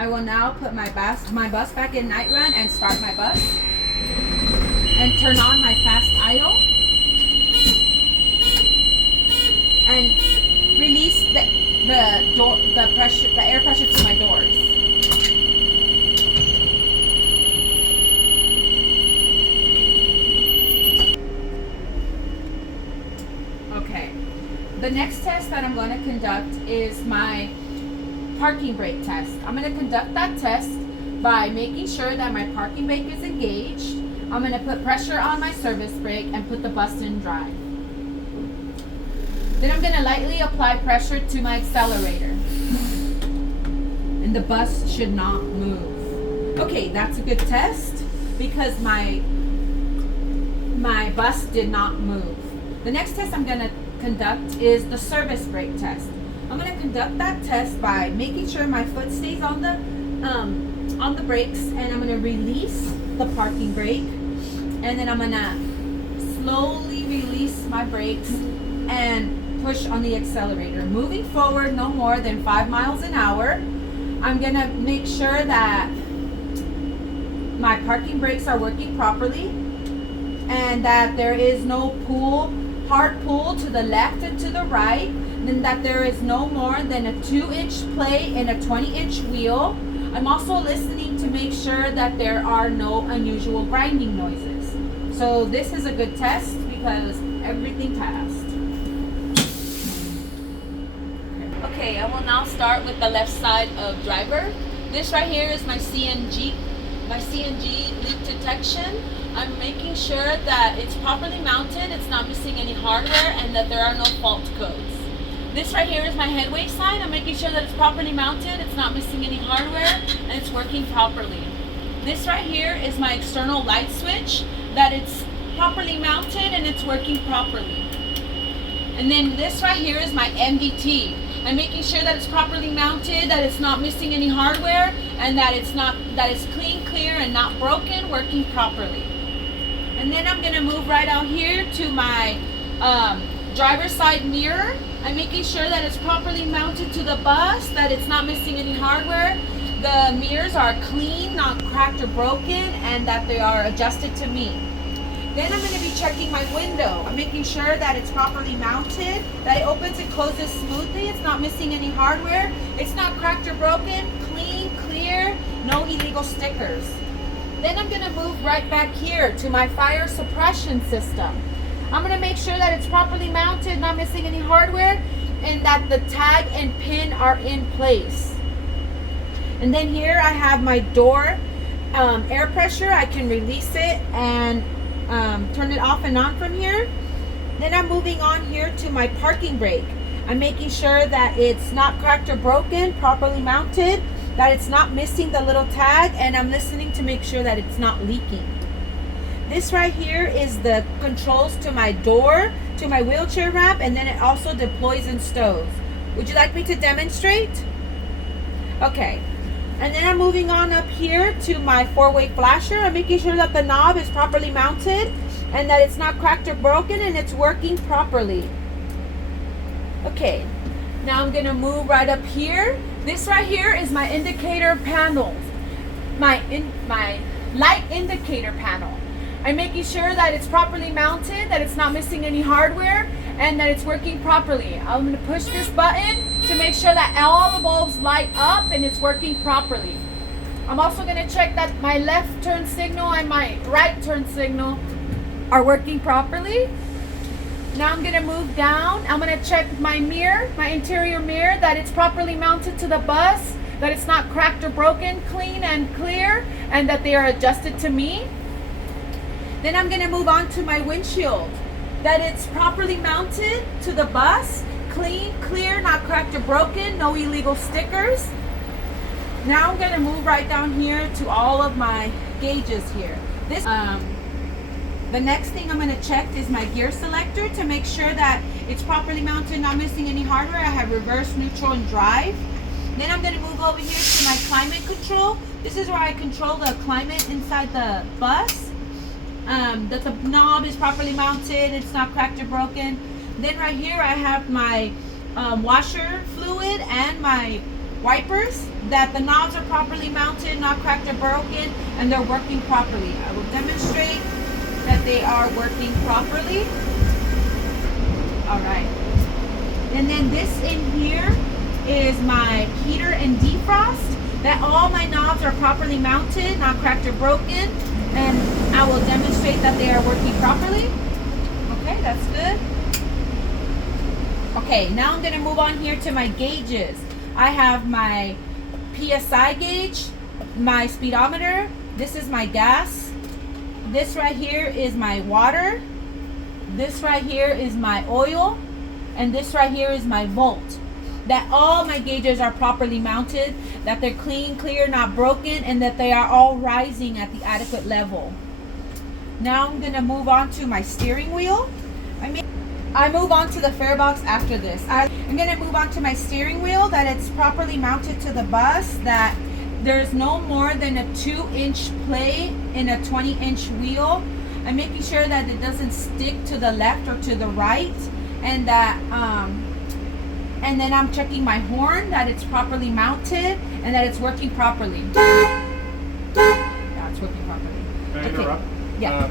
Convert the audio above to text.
I will now put my bus back in night run and start my bus. And turn on my fast idle. And release the air pressure to my doors. Okay. The next test that I'm going to conduct is my parking brake test. I'm going to conduct that test by making sure that my parking brake is engaged. I'm going to put pressure on my service brake and put the bus in drive. Then I'm going to lightly apply pressure to my accelerator. And the bus should not move. Okay, that's a good test because my bus did not move. The next test I'm going to conduct is the service brake test. I'm going to conduct that test by making sure my foot stays on the brakes, and I'm going to release the parking brake, and then I'm going to slowly release my brakes and push on the accelerator, moving forward no more than 5 miles an hour. I'm going to make sure that my parking brakes are working properly and that there is no hard pull to the left and to the right, and that there is no more than a 2-inch play and a 20-inch wheel. I'm also listening to make sure that there are no unusual grinding noises. So this is a good test because everything passed. Okay, I will now start with the left side of driver. This right here is my CNG leak detection. I'm making sure that it's properly mounted, it's not missing any hardware, and that there are no fault codes. This right here is my headway sign. I'm making sure that it's properly mounted, it's not missing any hardware, and it's working properly. This right here is my external light switch, that it's properly mounted and it's working properly. And then this right here is my MDT. I'm making sure that it's properly mounted, that it's not missing any hardware, and that it's clean, clear, and not broken, working properly. And then I'm gonna move right out here to my driver's side mirror. I'm making sure that it's properly mounted to the bus, that it's not missing any hardware. The mirrors are clean, not cracked or broken, and that they are adjusted to me. Then I'm going to be checking my window. I'm making sure that it's properly mounted, that it opens and closes smoothly, it's not missing any hardware, it's not cracked or broken, clean, clear, no illegal stickers. Then I'm going to move right back here to my fire suppression system. I'm going to make sure that it's properly mounted, not missing any hardware, and that the tag and pin are in place. And then here I have my door air pressure. I can release it and turn it off and on from here. Then I'm moving on here to my parking brake. I'm making sure that it's not cracked or broken, properly mounted, that it's not missing the little tag, and I'm listening to make sure that it's not leaking. This right here is the controls to my door, to my wheelchair ramp, and then it also deploys and stows. Would you like me to demonstrate? Okay. And then I'm moving on up here to my 4-way flasher. I'm making sure that the knob is properly mounted and that it's not cracked or broken and it's working properly. Okay, now I'm gonna move right up here. This right here is my indicator panels, my light indicator panel. I'm making sure that it's properly mounted, that it's not missing any hardware, and that it's working properly. I'm going to push this button to make sure that all the bulbs light up and it's working properly. I'm also going to check that my left turn signal and my right turn signal are working properly. Now I'm going to move down. I'm going to check my mirror, my interior mirror, that it's properly mounted to the bus, that it's not cracked or broken, clean and clear, and that they are adjusted to me. Then I'm going to move on to my windshield, that it's properly mounted to the bus, clean, clear, not cracked or broken, no illegal stickers. Now I'm going to move right down here to all of my gauges here. The next thing I'm going to check is my gear selector to make sure that it's properly mounted, not missing any hardware. I have reverse, neutral, and drive. Then I'm going to move over here to my climate control. This is where I control the climate inside the bus. That the knob is properly mounted, it's not cracked or broken. Then right here I have my washer fluid and my wipers. that the knobs are properly mounted, not cracked or broken, and they're working properly. I will demonstrate that they are working properly. All right. And then this in here is my heater and defrost. That all my knobs are properly mounted, not cracked or broken, and I will demonstrate that they are working properly. Okay, that's good. Okay, now I'm going to move on here to my gauges. I have my PSI gauge, my speedometer. This is my gas. This right here is my water. This right here is my oil. And this right here is my volt. That all my gauges are properly mounted, that they're clean, clear, not broken, and that they are all rising at the adequate level. Now I'm going to move on to my steering wheel. I move on to the fare box after this. I'm going to move on to my steering wheel, that it's properly mounted to the bus, that there's no more than a 2-inch play in a 20-inch wheel. I'm making sure that it doesn't stick to the left or to the right, and that and then I'm checking my horn, that it's properly mounted and that it's working properly. Yeah, it's working properly. Can I interrupt? Yeah.